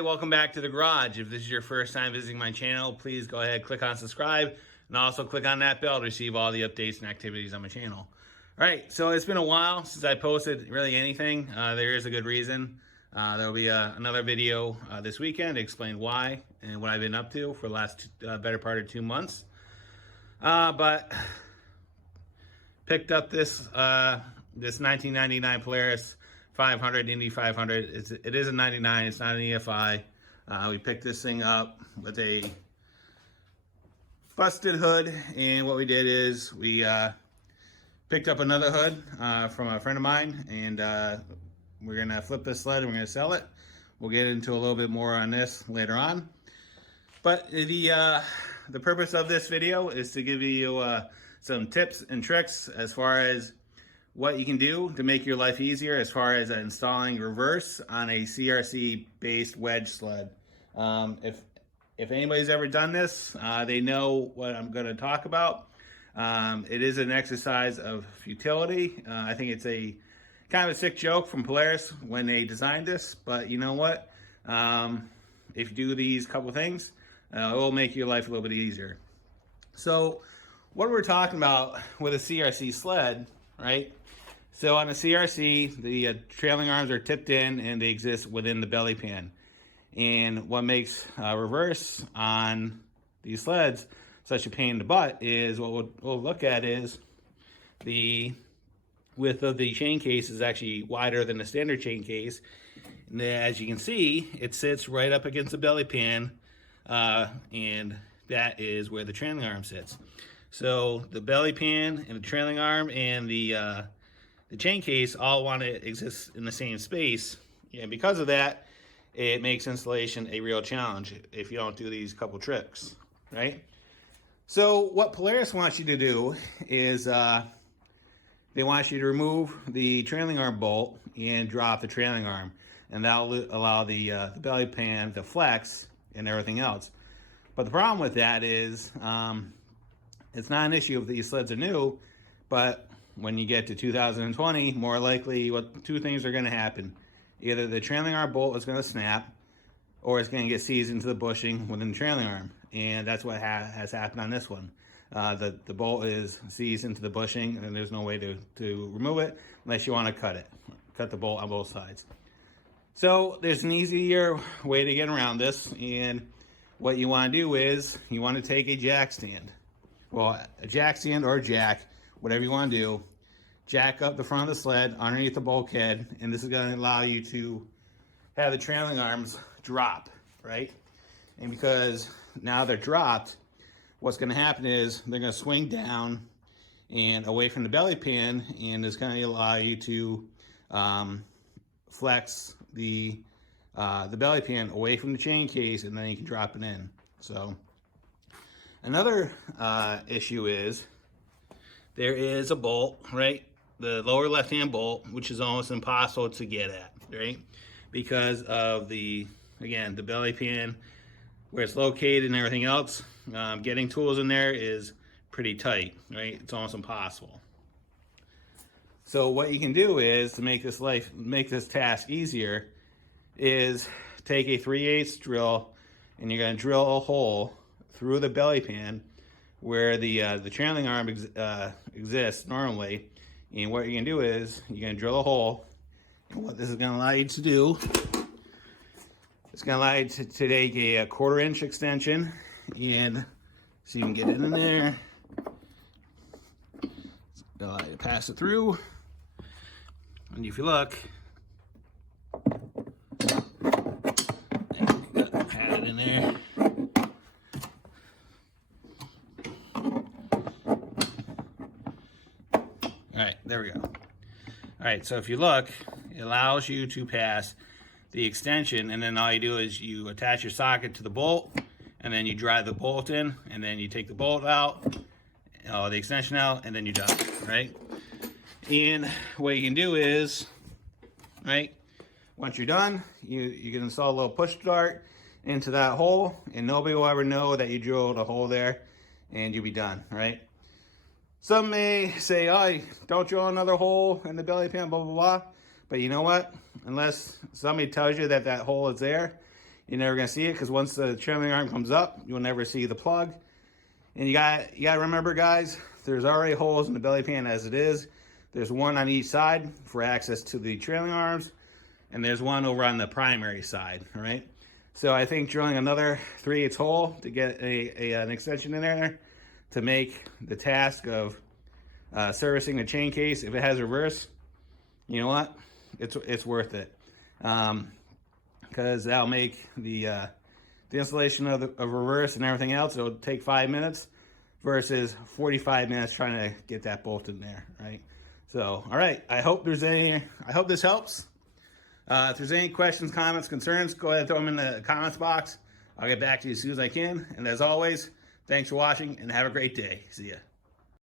Hi, welcome back to the garage. If this is your first time visiting my channel, please go ahead, click on subscribe, and also click on that bell to receive all the updates and activities on my channel. All right, so it's been a while since I posted really anything. There is a good reason. There'll be another video this weekend to explain why and what I've been up to for the last better part of 2 months. But picked up this 1999 Polaris 500 Indy 500. It is a 99. It's not an EFI. We picked this thing up with a busted hood, and what we did is we picked up another hood from a friend of mine, and we're gonna flip this sled and we're gonna sell it. We'll get into a little bit more on this later on. But the purpose of this video is to give you some tips and tricks as far as what you can do to make your life easier as far as installing reverse on a CRC based wedge sled. If anybody's ever done this, they know what I'm going to talk about. It is an exercise of futility. I think it's a kind of a sick joke from Polaris when they designed this, but you know what? If you do these couple things, it will make your life a little bit easier. So what we're talking about with a CRC sled, right? So on a CRC, the trailing arms are tipped in and they exist within the belly pan. And what makes reverse on these sleds such a pain in the butt is what we'll look at is the width of the chain case is actually wider than the standard chain case. And as you can see, it sits right up against the belly pan, and that is where the trailing arm sits. So the belly pan and the trailing arm and the chain case all want to exist in the same space, and because of that, it makes installation a real challenge if you don't do these couple tricks, right? So what Polaris wants you to do is they want you to remove the trailing arm bolt and drop the trailing arm, and that'll allow the belly pan to flex and everything else. But the problem with that is it's not an issue if these sleds are new, but when you get to 2020, more likely two things are going to happen. Either the trailing arm bolt is going to snap, or it's going to get seized into the bushing within the trailing arm. And that's what has happened on this one. The bolt is seized into the bushing, and there's no way to remove it unless you want to cut it. Cut the bolt on both sides. So there's an easier way to get around this, and what you want to do is you want to take a jack stand. Well, a jack stand or a jack, whatever you want to do, jack up the front of the sled underneath the bulkhead, and this is going to allow you to have the trailing arms drop, right? And because now they're dropped, what's going to happen is they're going to swing down and away from the belly pan, and it's going to allow you to flex the belly pan away from the chain case, and then you can drop it in. So another issue is there is a bolt, right? The lower left-hand bolt, which is almost impossible to get at, right? Because of again, the belly pan, where it's located and everything else. Getting tools in there is pretty tight, right? It's almost impossible. So what you can do is to make this task easier is take a 3/8 drill, and you're going to drill a hole through the belly pan where the trailing arm exists normally. And what you're going to do is you're going to drill a hole, and what this is going to allow you to do, it's going to allow you to take a 1/4 inch extension, and so you can get it in there. It's going to allow you to pass it through, and if you look, you got the pad in there. All right, there we go. All right, so if you look, it allows you to pass the extension, and then all you do is you attach your socket to the bolt, and then you drive the bolt in, and then you take the bolt out, the extension out, and then you're done, right? And what you can do is, right, once you're done, you can install a little push start into that hole, and nobody will ever know that you drilled a hole there, and you'll be done, right? Some may say, oh, don't drill another hole in the belly pan, blah, blah, blah. But you know what? Unless somebody tells you that hole is there, you're never gonna see it, because once the trailing arm comes up, you'll never see the plug. And you gotta remember, guys, there's already holes in the belly pan as it is. There's one on each side for access to the trailing arms, and there's one over on the primary side, all right? So I think drilling another 3/8 hole to get an extension in there to make the task of servicing the chain case, if it has reverse, you know what? It's worth it. Because that'll make the installation of reverse and everything else, it'll take 5 minutes versus 45 minutes trying to get that bolt in there, right? So, all right, I hope this helps. If there's any questions, comments, concerns, go ahead and throw them in the comments box. I'll get back to you as soon as I can. And as always, thanks for watching and have a great day. See ya.